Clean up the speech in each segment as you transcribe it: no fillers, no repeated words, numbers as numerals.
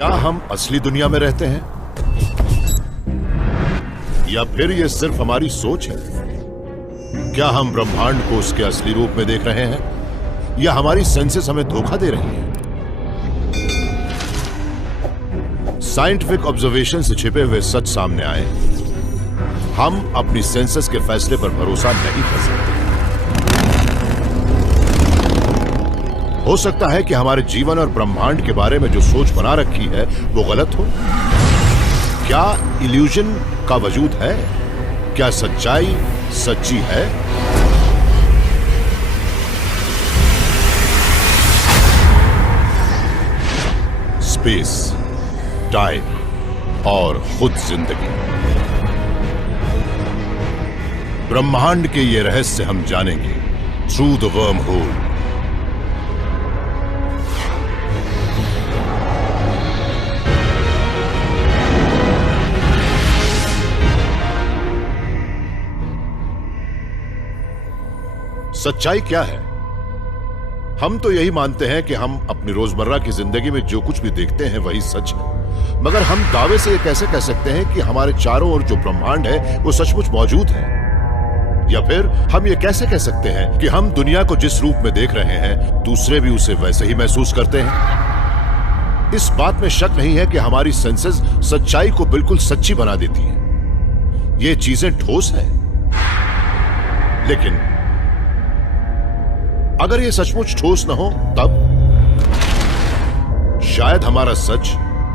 क्या हम असली दुनिया में रहते हैं या फिर ये सिर्फ हमारी सोच है? क्या हम ब्रह्मांड को उसके असली रूप में देख रहे हैं या हमारी सेंसेस हमें धोखा दे रही हैं? साइंटिफिक ऑब्जर्वेशन से छिपे हुए सच सामने आए। हम अपनी सेंसेस के फैसले पर भरोसा नहीं कर सकते। हो सकता है कि हमारे जीवन और ब्रह्मांड के बारे में जो सोच बना रखी है वो गलत हो। क्या इल्यूजन का वजूद है? क्या सच्चाई सच्ची है? स्पेस, टाइम और खुद जिंदगी, ब्रह्मांड के ये रहस्य हम जानेंगे थ्रू द वर्म होल। सच्चाई क्या है? हम तो यही मानते हैं कि हम अपनी रोजमर्रा की जिंदगी में जो कुछ भी देखते हैं वही सच है, मगर हम दावे से ये कैसे कह सकते हैं कि हमारे चारों ओर जो ब्रह्मांड है वो सचमुच मौजूद है? या फिर हम ये कैसे कह सकते हैं कि हम दुनिया को जिस रूप में देख रहे हैं दूसरे भी उसे वैसे ही महसूस करते हैं? इस बात में शक नहीं है कि हमारी सेंसेस सच्चाई को बिल्कुल सच्ची बना देती हैं। ये चीजें ठोस हैं, लेकिन अगर ये सचमुच ठोस न हो तब शायद हमारा सच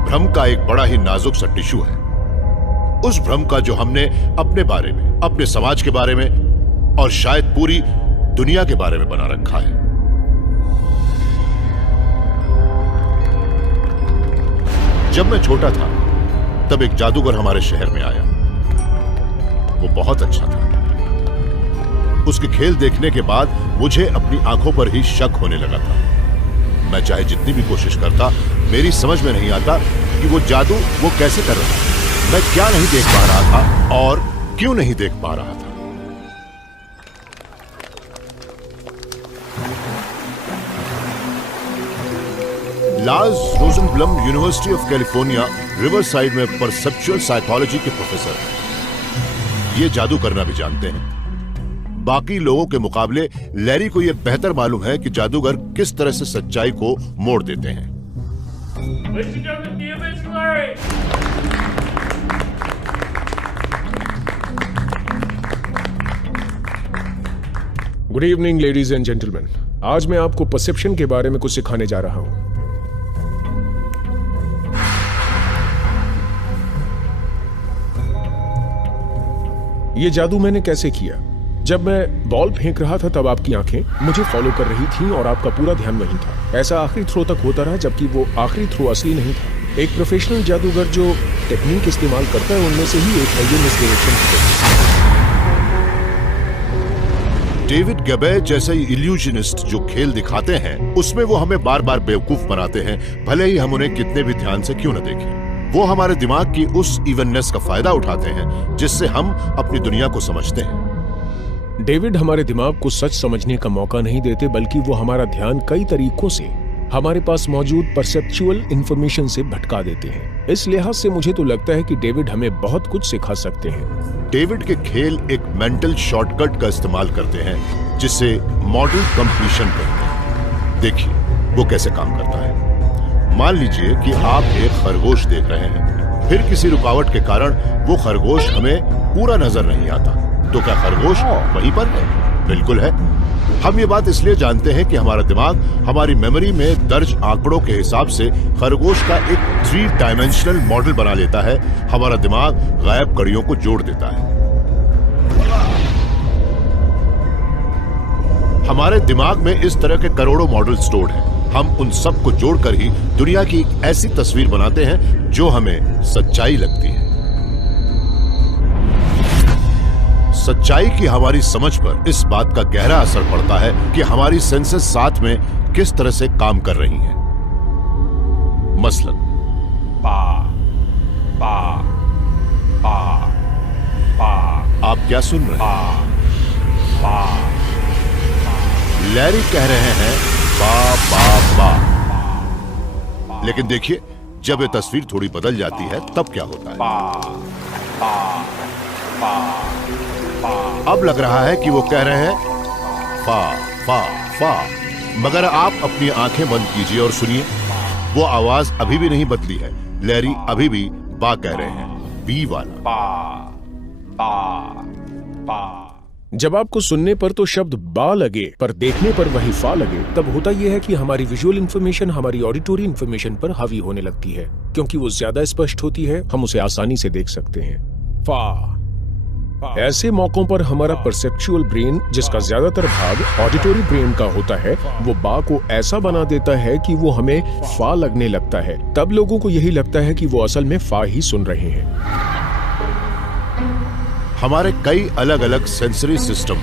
भ्रम का एक बड़ा ही नाजुक सा टिश्यू है। उस भ्रम का जो हमने अपने बारे में, अपने समाज के बारे में और शायद पूरी दुनिया के बारे में बना रखा है। जब मैं छोटा था तब एक जादूगर हमारे शहर में आया। वो बहुत अच्छा था। उसके खेल देखने के बाद मुझे अपनी आंखों पर ही शक होने लगा था। मैं चाहे जितनी भी कोशिश करता, मेरी समझ में नहीं आता कि वो जादू वो कैसे कर रहा था। मैं क्या नहीं देख पा रहा था और क्यों नहीं देख पा रहा था। Lars Rosenblum University of California Riverside में परसेप्चुअल साइकोलॉजी के प्रोफेसर हैं। ये जादू करना भी जानते हैं। बाकी लोगों के मुकाबले लैरी को यह बेहतर मालूम है कि जादूगर किस तरह से सच्चाई को मोड़ देते हैं। Good evening ladies and gentleman. आज मैं आपको परसेप्शन के बारे में कुछ सिखाने जा रहा हूं। यह जादू मैंने कैसे किया? जब मैं बॉल फेंक रहा था तब आपकी आंखें मुझे फॉलो कर रही थीं और आपका पूरा ध्यान वहीं था। ऐसा आखिरी थ्रो तक होता रहा, जबकि वो आखिरी थ्रो असली नहीं था। एक प्रोफेशनल जादूगर जो टेक्निक इस्तेमाल करता है उनमें से ही एक है ये मिसडायरेक्शन की। डेविड गैबे जैसे इल्यूजनिस्ट जो खेल दिखाते हैं उसमें वो हमें बार बार बेवकूफ बनाते हैं, भले ही हम उन्हें कितने भी ध्यान से क्यों न देखें। वो हमारे दिमाग की उस इवननेस का फायदा उठाते हैं जिससे हम अपनी दुनिया को समझते हैं। डेविड हमारे दिमाग को सच समझने का मौका नहीं देते, बल्कि वो हमारा ध्यान कई तरीकों से हमारे पास मौजूद परसेप्चुअल इंफॉर्मेशन से भटका देते हैं। इस लिहाज से मुझे तो लगता है कि डेविड हमें बहुत कुछ सिखा सकते हैं। डेविड के खेल एक मेंटल शॉर्टकट का इस्तेमाल करते हैं जिसे मॉडल कंप्लीशन कहते हैं। देखिए वो कैसे काम करता है। मान लीजिए कि आप एक खरगोश देख रहे हैं, फिर किसी रुकावट के कारण वो खरगोश हमें पूरा नजर नहीं आता, तो क्या खरगोश वहीं पर है? बिल्कुल है। हम ये बात इसलिए जानते हैं कि हमारा दिमाग हमारी मेमोरी में दर्ज आंकड़ों के हिसाब से खरगोश का एक 3 डायमेंशनल मॉडल बना लेता है। हमारा दिमाग गायब कड़ियों को जोड़ देता है। हमारे दिमाग में इस तरह के करोड़ों मॉडल स्टोर्ड हैं। हम उन सब को जोड़कर ही दुनिया की एक ऐसी तस्वीर बनाते हैं जो हमें सच्चाई लगती है। सच्चाई की हमारी समझ पर इस बात का गहरा असर पड़ता है कि हमारी सेंसेस साथ में किस तरह से काम कर रही हैं। मसलन पा पा पा पा। आप क्या सुन रहे हैं? पा लैरी कह रहे हैं बा बा बा, लेकिन देखिए जब ये तस्वीर थोड़ी बदल जाती है तब क्या होता है? पा पा पा पा। अब लग रहा है कि वो कह रहे हैं फा फा फा, मगर आप अपनी आंखें बंद कीजिए और सुनिए, वो आवाज अभी भी नहीं बदली है। लैरी अभी भी बा कह रहे हैं, बी वाला। पा पा पा। जब आपको सुनने पर तो शब्द बा लगे पर देखने पर वही फा लगे, तब होता यह है कि हमारी विजुअल इंफॉर्मेशन हमारी ऑडिटरी इंफॉर्मेशन पर हावी होने लगती है। क्योंकि वो ज्यादा स्पष्ट होती है, हम उसे आसानी से देख सकते हैं। फा। ऐसे मौकों पर हमारा परसेप्चुअल ब्रेन, जिसका ज्यादातर भाग ऑडिटरी ब्रेन का होता है, वो बा को ऐसा बना देता है कि वो हमें फा लगने लगता है। तब लोगों को यही लगता है कि वो असल में फा ही सुन रहे हैं। हमारे कई अलग अलग सेंसरी सिस्टम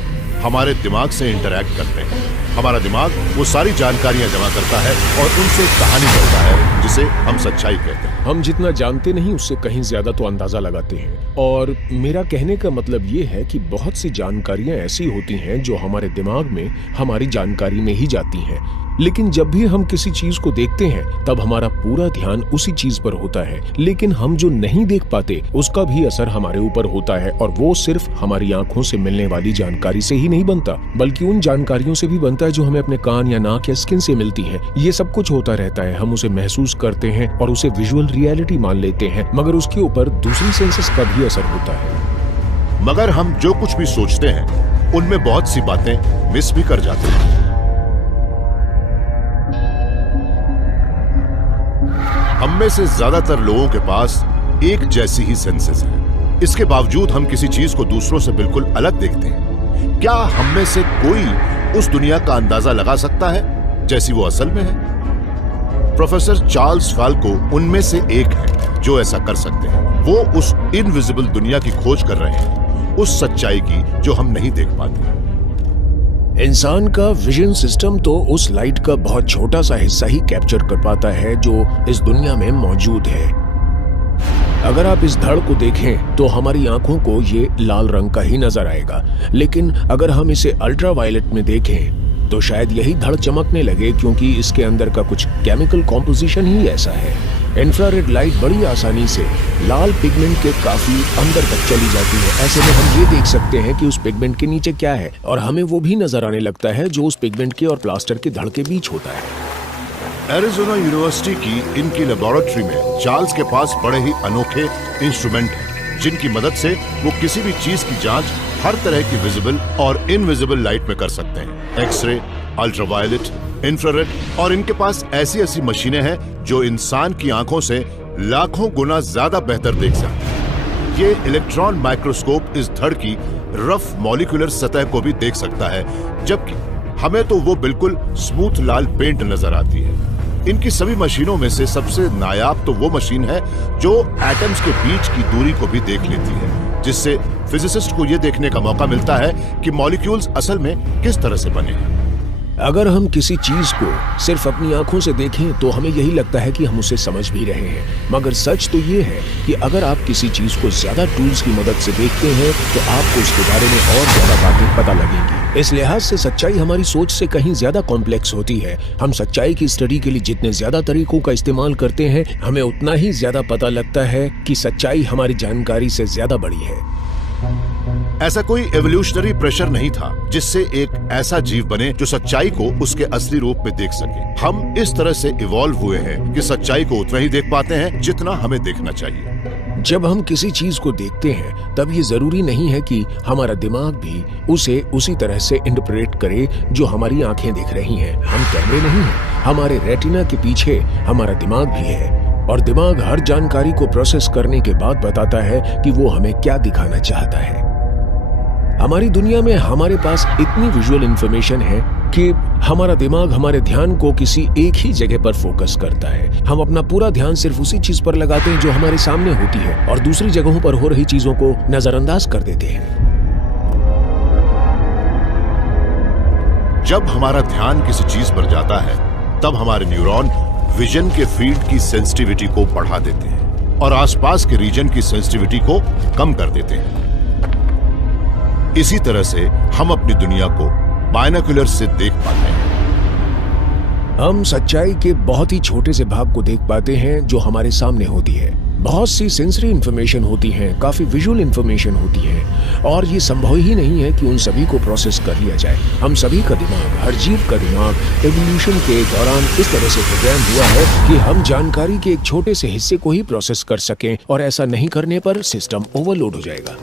हमारे दिमाग से इंटरैक्ट करते हैं। हमारा दिमाग वो सारी जानकारियां जमा करता है और उनसे एक कहानी करता है जिसे हम सच्चाई कहते हैं। हम जितना जानते नहीं उससे कहीं ज्यादा तो अंदाजा लगाते हैं। और मेरा कहने का मतलब ये है कि बहुत सी जानकारियां ऐसी होती हैं जो हमारे दिमाग में हमारी जानकारी में ही जाती हैं। लेकिन जब भी हम किसी चीज को देखते हैं तब हमारा पूरा ध्यान उसी चीज पर होता है। लेकिन हम जो नहीं देख पाते उसका भी असर हमारे ऊपर होता है, और वो सिर्फ हमारी आंखों से मिलने वाली जानकारी से ही नहीं बनता, बल्कि उन जानकारियों से भी बनता है जो हमें अपने कान या नाक या स्किन से मिलती है। ये सब कुछ होता रहता है, हम उसे महसूस करते हैं और उसे विजुअल रियलिटी मान लेते हैं, मगर उसके ऊपर दूसरी सेंसेस का भी असर होता है। मगर हम जो कुछ भी सोचते हैं उनमें बहुत सी बातें मिस भी कर जाते हैं। हम में से ज्यादातर लोगों के पास एक जैसी ही सेंसेस है। इसके बावजूद हम किसी चीज को दूसरों से बिल्कुल अलग देखते हैं। क्या हम में से कोई उस दुनिया का अंदाजा लगा सकता है जैसी वो असल में है? प्रोफेसर चार्ल्स फाल्को उनमें से एक है जो ऐसा कर सकते हैं। वो उस इनविजिबल दुनिया की खोज कर रहे हैं, उस सच्चाई की जो हम नहीं देख पाते। इंसान का विजन सिस्टम तो उस लाइट का बहुत छोटा सा हिस्सा ही कैप्चर कर पाता है जो इस दुनिया में मौजूद है। अगर आप इस धड़ को देखें तो हमारी आंखों को ये लाल रंग का ही नजर आएगा, लेकिन अगर हम इसे अल्ट्रावायलेट में देखें तो शायद यही धड़ चमकने लगे, क्योंकि इसके अंदर का कुछ केमिकल कॉम्पोजिशन ही ऐसा है। इंफ्रारेड लाइट बड़ी आसानी से लाल पिगमेंट के काफी अंदर तक चली जाती है। ऐसे में हम ये देख सकते हैं कि उस पिगमेंट के नीचे क्या है, और हमें वो भी नजर आने लगता है जो उस पिगमेंट के और प्लास्टर के धड़ के बीच होता है। एरिज़ोना यूनिवर्सिटी की इनकी लेबोरेटरी में चार्ल्स के पास बड़े ही अनोखे इंस्ट्रूमेंट हैं, जिनकी मदद से वो किसी भी चीज की जांच हर तरह की विजिबल और इनविजिबल लाइट में कर सकते हैं। एक्सरे, अल्ट्रावायलेट, इंफ्रारेड, और इनके पास ऐसी ऐसी मशीनें हैं जो इंसान की आंखों से लाखों गुना ज्यादा बेहतर देख सकती हैं। ये इलेक्ट्रॉन माइक्रोस्कोप इस धड़ की रफ मॉलिक्यूलर सतह को भी देख सकता है, जबकि हमें तो वो बिल्कुल स्मूथ लाल पेंट नजर आती है। इनकी सभी मशीनों में से सबसे नायाब तो वो मशीन है जो एटम्स के बीच की दूरी को भी देख लेती है, जिससे फिजिसिस्ट को ये देखने का मौका मिलता है कि मॉलिक्यूल्स असल में किस तरह से बने हैं। अगर हम किसी चीज को सिर्फ अपनी आंखों से देखें तो हमें यही लगता है कि हम उसे समझ भी रहे हैं, मगर सच तो ये है कि अगर आप किसी चीज को ज्यादा टूल्स की मदद से देखते हैं तो आपको उसके बारे में और ज्यादा बातें पता लगेंगी। इस लिहाज से सच्चाई हमारी सोच से कहीं ज्यादा कॉम्प्लेक्स होती है। हम सच्चाई की स्टडी के लिए जितने ज्यादा तरीकों का इस्तेमाल करते हैं, हमें उतना ही ज्यादा पता लगता है कि सच्चाई हमारी जानकारी से ज्यादा बड़ी है। ऐसा कोई एवोल्यूशनरी प्रेशर नहीं था जिससे एक ऐसा जीव बने जो सच्चाई को उसके असली रूप में देख सके। हम इस तरह से इवॉल्व हुए हैं कि सच्चाई को उतना ही देख पाते हैं जितना हमें देखना चाहिए। जब हम किसी चीज को देखते हैं तब ये जरूरी नहीं है कि हमारा दिमाग भी उसे उसी तरह से इंटरप्रेट करे जो हमारी आंखें देख रही हैं। हम कैमरे नहीं हैं, हमारे रेटिना के पीछे हमारा दिमाग भी है, और दिमाग हर जानकारी को प्रोसेस करने के बाद बताता है कि वो हमें क्या दिखाना चाहता है। हमारी दुनिया में हमारे पास इतनी विजुअल इंफॉर्मेशन है कि हमारा दिमाग हमारे ध्यान को किसी एक ही जगह पर फोकस करता है। हम अपना पूरा ध्यान सिर्फ उसी चीज पर लगाते हैं जो हमारे सामने होती है, और दूसरी जगहों पर हो रही चीजों को नजरअंदाज कर देते हैं। जब हमारा ध्यान किसी चीज पर जाता है तब हमारे न्यूरॉन विजन के फील्ड की सेंसिटिविटी को बढ़ा देते हैं और आसपास के रीजन की सेंसिटिविटी को कम कर देते हैं। इसी तरह से हम अपनी दुनिया को बायनोक्यूलर से देख पाते हैं। हम सच्चाई के बहुत ही छोटे से भाग को देख पाते हैं जो हमारे सामने होती है। बहुत सी सेंसरी इंफॉर्मेशन होती है, काफी विजुअल इंफॉर्मेशन होती है, और ये संभव ही नहीं है कि उन सभी को प्रोसेस कर लिया जाए। हम सभी का दिमाग, हर जीव का दिमाग एवोल्यूशन के दौरान इस तरह से प्रोग्राम हुआ है कि हम जानकारी के एक छोटे से हिस्से को ही प्रोसेस कर सकें, और ऐसा नहीं करने पर सिस्टम ओवरलोड हो जाएगा।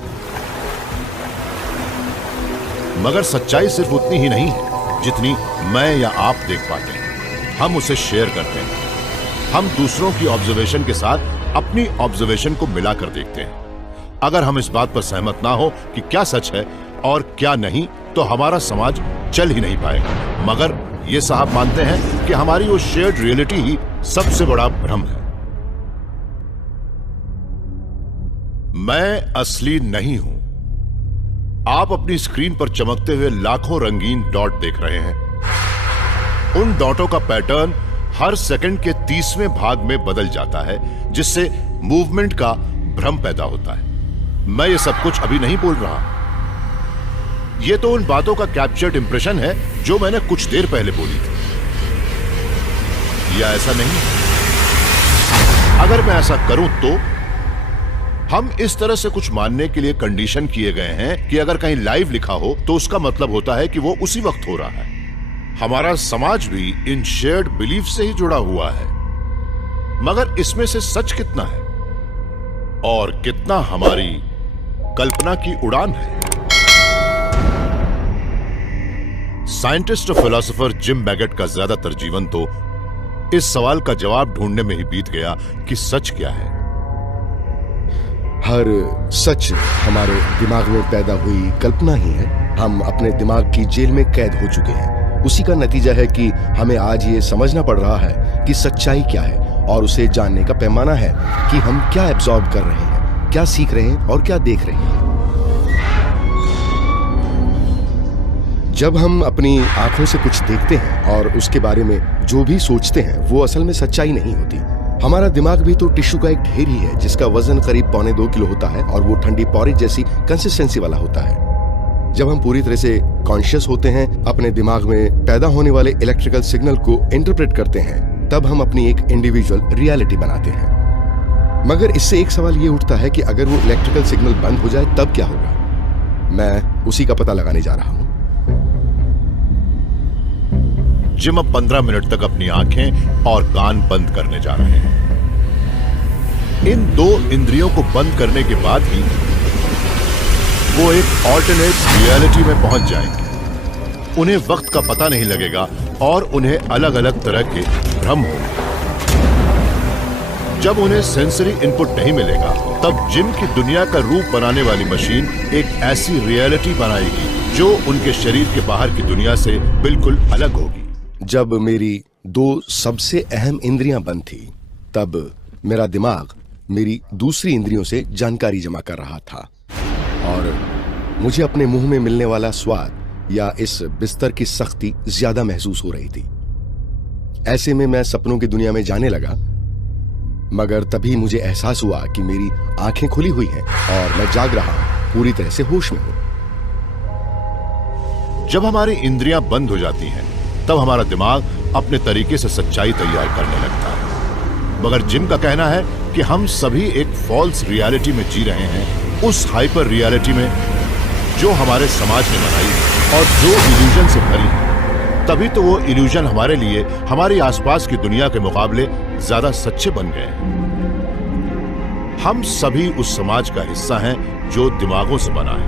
मगर सच्चाई सिर्फ उतनी ही नहीं है जितनी मैं या आप देख पाते हैं। हम उसे शेयर करते हैं। हम दूसरों की ऑब्जर्वेशन के साथ अपनी ऑब्जर्वेशन को मिलाकर देखते हैं। अगर हम इस बात पर सहमत ना हो कि क्या सच है और क्या नहीं, तो हमारा समाज चल ही नहीं पाएगा। मगर ये साहब मानते हैं कि हमारी वो शेयर्ड रियलिटी ही सबसे बड़ा भ्रम है। मैं असली नहीं हूं। आप अपनी स्क्रीन पर चमकते हुए लाखों रंगीन डॉट देख रहे हैं। उन डॉटों का पैटर्न हर सेकंड के 30वें भाग में बदल जाता है, जिससे मूवमेंट का भ्रम पैदा होता है। मैं ये सब कुछ अभी नहीं बोल रहा। ये तो उन बातों का कैप्चर्ड इंप्रेशन है जो मैंने कुछ देर पहले बोली थी। या ऐसा नहीं? अगर मैं ऐसा करूं तो हम इस तरह से कुछ मानने के लिए कंडीशन किए गए हैं कि अगर कहीं लाइव लिखा हो तो उसका मतलब होता है कि वो उसी वक्त हो रहा है। हमारा समाज भी इन शेयर्ड बिलीफ से ही जुड़ा हुआ है। मगर इसमें से सच कितना है और कितना हमारी कल्पना की उड़ान है? साइंटिस्ट और फिलोसोफर जिम बैगेट का ज्यादातर जीवन तो इस सवाल का जवाब ढूंढने में ही बीत गया कि सच क्या है। हर सच हमारे दिमाग में पैदा हुई कल्पना ही है। हम अपने दिमाग की जेल में कैद हो चुके हैं। उसी का नतीजा है कि हमें आज ये समझना पड़ रहा है कि सच्चाई क्या है, और उसे जानने का पैमाना है कि हम क्या एब्जॉर्ब कर रहे हैं, क्या सीख रहे हैं और क्या देख रहे हैं। जब हम अपनी आंखों से कुछ देखते हैं और उसके बारे में जो भी सोचते हैं वो असल में सच्चाई नहीं होती। हमारा दिमाग भी तो टिश्यू का एक ढेर ही है जिसका वजन करीब 1.25 किलो होता है, और वो ठंडी पॉरेज जैसी कंसिस्टेंसी वाला होता है। जब हम पूरी तरह से कॉन्शियस होते हैं, अपने दिमाग में पैदा होने वाले इलेक्ट्रिकल सिग्नल को इंटरप्रेट करते हैं, तब हम अपनी एक इंडिविजुअल रियलिटी बनाते हैं। मगर इससे एक सवाल ये उठता है कि अगर वो इलेक्ट्रिकल सिग्नल बंद हो जाए तब क्या होगा? मैं उसी का पता लगाने जा रहा हूं। जिम अब 15 मिनट तक अपनी आंखें और कान बंद करने जा रहे हैं। इन 2 इंद्रियों को बंद करने के बाद ही वो एक ऑल्टरनेट रियलिटी में पहुंच जाएंगे। उन्हें वक्त का पता नहीं लगेगा और उन्हें अलग अलग तरह के भ्रम होंगे। जब उन्हें सेंसरी इनपुट नहीं मिलेगा, तब जिम की दुनिया का रूप बनाने वाली मशीन एक ऐसी रियलिटी बनाएगी जो उनके शरीर के बाहर की दुनिया से बिल्कुल अलग होगी। जब मेरी 2 सबसे अहम इंद्रियां बंद थी, तब मेरा दिमाग मेरी दूसरी इंद्रियों से जानकारी जमा कर रहा था, और मुझे अपने मुंह में मिलने वाला स्वाद या इस बिस्तर की सख्ती ज्यादा महसूस हो रही थी। ऐसे में मैं सपनों की दुनिया में जाने लगा, मगर तभी मुझे एहसास हुआ कि मेरी आंखें खुली हुई हैं और मैं जाग रहा हूं, पूरी तरह से होश में हूं। जब हमारी इंद्रियां बंद हो जाती हैं, तब हमारा दिमाग अपने तरीके से सच्चाई तैयार करने लगता है। मगर जिम का कहना है कि हम सभी एक फॉल्स रियलिटी में जी रहे हैं, उस हाइपर रियलिटी में जो हमारे समाज ने बनाई और जो इल्यूजन से भरी है। तभी तो वो इल्यूजन हमारे लिए हमारी आसपास की दुनिया के मुकाबले ज्यादा सच्चे बन गए हैं। हम सभी उस समाज का हिस्सा हैं जो दिमागों से बना है।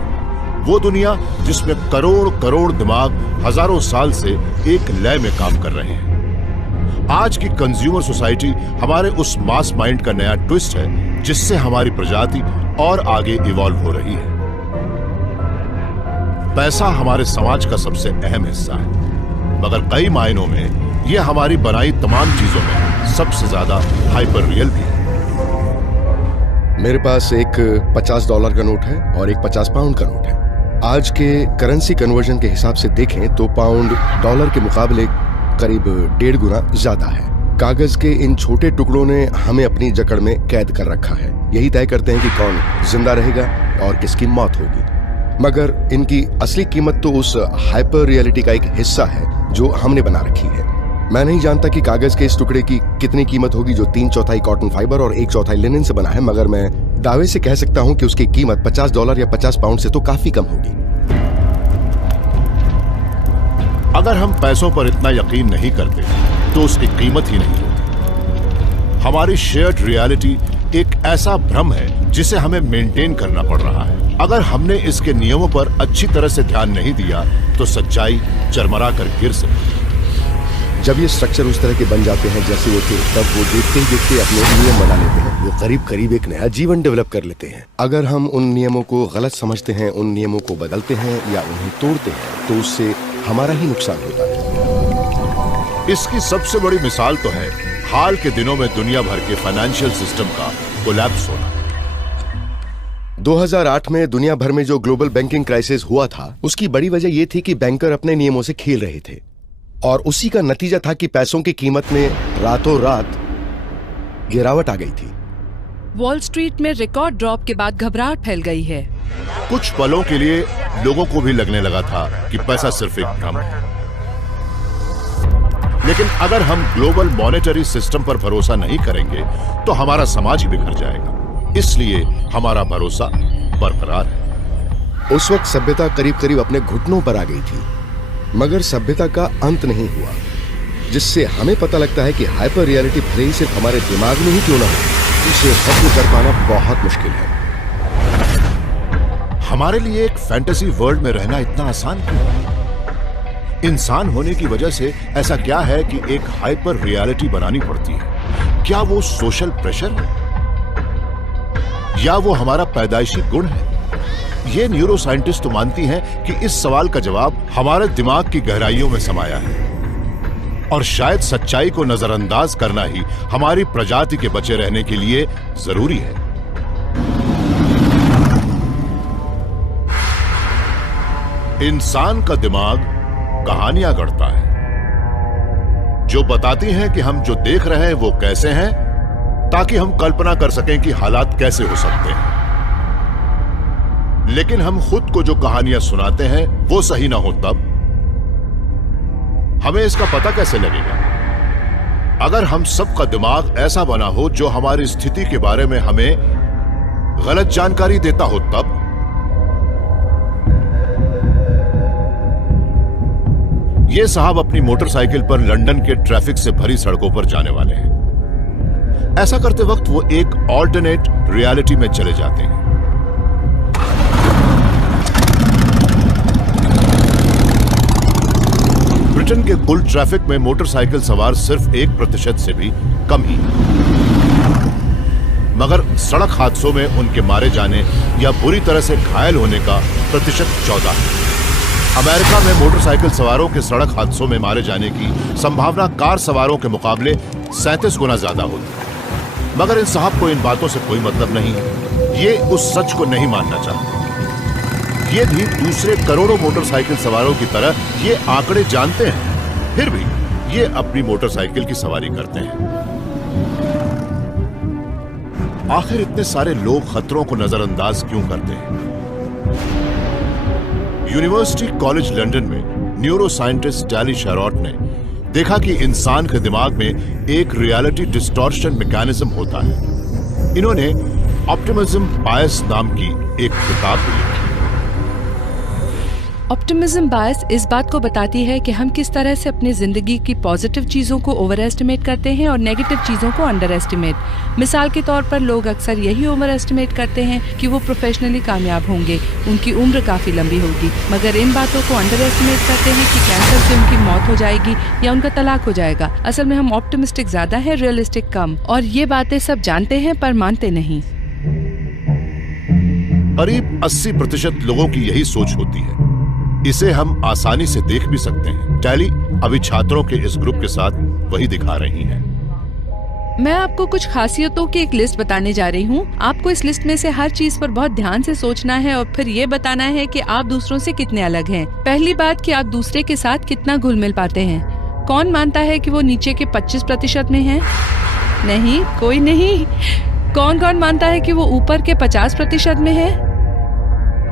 वो दुनिया जिसमें करोड़ करोड़ दिमाग हजारों साल से एक लय में काम कर रहे हैं। आज की कंज्यूमर सोसाइटी हमारे उस मास माइंड का नया ट्विस्ट है, जिससे हमारी प्रजाति और आगे इवॉल्व हो रही है। पैसा हमारे समाज का सबसे अहम हिस्सा है, मगर कई मायनों में यह हमारी बनाई तमाम चीजों में सबसे ज्यादा हाइपर रियल भी है। मेरे पास एक $50 का नोट है और एक 50 पाउंड का नोट है। आज के करेंसी कन्वर्जन के हिसाब से देखें तो पाउंड डॉलर के मुकाबले करीब 1.5 गुना ज्यादा है। कागज के इन छोटे टुकड़ों ने हमें अपनी जकड़ में कैद कर रखा है। यही तय करते हैं कि कौन जिंदा रहेगा और किसकी मौत होगी। मगर इनकी असली कीमत तो उस हाइपर रियलिटी का एक हिस्सा है जो हमने बना रखी है। मैं नहीं जानता कि कागज के इस टुकड़े की कितनी कीमत होगी जो 3/4 कॉटन फाइबर और 1/4 लिनन से बना है, मगर मैं दावे से कह सकता हूं कि उसकी कीमत $50 या 50 पाउंड से तो काफी कम होगी। अगर हम पैसों पर इतना यकीन नहीं करते तो उसकी कीमत ही नहीं होती। हमारी शेयर्ड रियलिटी एक ऐसा भ्रम है जिसे हमें मेंटेन करना पड़ रहा है। अगर हमने इसके नियमों पर अच्छी तरह से ध्यान नहीं दिया तो सच्चाई चरमरा कर गिर सकती है। जब ये स्ट्रक्चर उस तरह के बन जाते हैं जैसे वो थे, तब वो देखते ही देखते अपने नियम बना लेते हैं। वो करीब करीब एक नया जीवन डेवलप कर लेते हैं। अगर हम उन नियमों को गलत समझते हैं, उन नियमों को बदलते हैं या उन्हें तोड़ते हैं, तो उससे हमारा ही नुकसान होता है। इसकी सबसे बड़ी मिसाल तो है हाल के दिनों में दुनिया भर के फाइनेंशियल सिस्टम का कोलैप्स होना। 2008 में दुनिया भर में जो ग्लोबल बैंकिंग क्राइसिस हुआ था, उसकी बड़ी वजह यह थी कि बैंकर अपने नियमों से खेल रहे थे, और उसी का नतीजा था कि पैसों की कीमत में रातों रात गिरावट आ गई थी। वॉल स्ट्रीट में रिकॉर्ड ड्रॉप के बाद घबराहट फैल गई है। कुछ पलों के लिए लोगों को भी लगने लगा था कि पैसा सिर्फ एक भ्रम है। लेकिन अगर हम ग्लोबल मॉनेटरी सिस्टम पर भरोसा नहीं करेंगे तो हमारा समाज ही बिखर जाएगा। इसलिए हमारा भरोसा बरकरार है। उस वक्त सभ्यता करीब करीब अपने घुटनों पर आ गई थी, मगर सभ्यता का अंत नहीं हुआ, जिससे हमें पता लगता है कि हाइपर रियलिटी भले ही सिर्फ हमारे दिमाग में ही क्यों ना हो, उसे खत्म कर पाना बहुत मुश्किल है। हमारे लिए एक फैंटेसी वर्ल्ड में रहना इतना आसान क्यों है? इंसान होने की वजह से ऐसा क्या है कि एक हाइपर रियलिटी बनानी पड़ती है? क्या वो सोशल प्रेशर है या वो हमारा पैदाइशी गुण है? ये न्यूरो साइंटिस्ट तो मानती हैं कि इस सवाल का जवाब हमारे दिमाग की गहराइयों में समाया है, और शायद सच्चाई को नजरअंदाज करना ही हमारी प्रजाति के बचे रहने के लिए जरूरी है। इंसान का दिमाग कहानियां गढ़ता है जो बताती हैं कि हम जो देख रहे हैं वो कैसे हैं, ताकि हम कल्पना कर सकें कि हालात कैसे हो सकते हैं। लेकिन हम खुद को जो कहानियां सुनाते हैं वो सही ना हो तब हमें इसका पता कैसे लगेगा? अगर हम सबका दिमाग ऐसा बना हो जो हमारी स्थिति के बारे में हमें गलत जानकारी देता हो तब? ये साहब अपनी मोटरसाइकिल पर लंदन के ट्रैफिक से भरी सड़कों पर जाने वाले हैं। ऐसा करते वक्त वो एक ऑल्टरनेट रियलिटी में चले जाते हैं। ब्रिटेन के कुल ट्रैफिक में मोटरसाइकिल सवार सिर्फ 1% से भी कम ही, मगर सड़क हादसों में उनके मारे जाने या बुरी तरह से घायल होने का प्रतिशत 14 है। अमेरिका में मोटरसाइकिल सवारों के सड़क हादसों में मारे जाने की संभावना कार सवारों के मुकाबले 37 गुना ज्यादा होती है। मगर इन साहब को इन बातों से कोई मतलब नहीं है। ये उस सच को नहीं मानना चाहते। ये भी दूसरे करोड़ों मोटरसाइकिल सवारों की तरह ये आंकड़े जानते हैं, फिर भी ये अपनी मोटरसाइकिल की सवारी करते हैं। आखिर इतने सारे लोग खतरों को नजरअंदाज क्यों करते हैं? यूनिवर्सिटी कॉलेज लंदन में न्यूरो साइंटिस्ट टैली शैरोट ने देखा कि इंसान के दिमाग में एक रियलिटी डिस्टॉर्शन मैकेनिज्म होता है। इन्होंने ऑप्टिमिज्म बायस नाम की एक किताब लिखी। ऑप्टिमिज्म बायस इस बात को बताती है कि हम किस तरह से अपनी जिंदगी की पॉजिटिव चीजों को ओवर एस्टिमेट करते हैं और नेगेटिव चीजों को अंडर एस्टिमेट। मिसाल के तौर पर लोग अक्सर यही ओवर एस्टिमेट करते हैं कि वो प्रोफेशनली कामयाब होंगे, उनकी उम्र काफी लंबी होगी, मगर इन बातों को अंडर एस्टिमेट करते हैं कि कैंसर से उनकी मौत हो जाएगी या उनका तलाक हो जाएगा। असल में हम ऑप्टिमिस्टिक ज्यादा है, रियलिस्टिक कम, और ये बातें सब जानते हैं पर मानते नहीं। करीब 80% लोगों की यही सोच होती है। इसे हम आसानी से देख भी सकते हैं। टैली अभी छात्रों के इस ग्रुप के साथ वही दिखा रही हैं। मैं आपको कुछ खासियतों की एक लिस्ट बताने जा रही हूँ। आपको इस लिस्ट में से हर चीज पर बहुत ध्यान से सोचना है और फिर ये बताना है कि आप दूसरों से कितने अलग हैं। पहली बात कि आप दूसरे के साथ कितना घुल मिल पाते हैं। कौन मानता है कि वो नीचे के 25% में है? नहीं, कोई नहीं। कौन कौन मानता है कि वो ऊपर के 50% में है?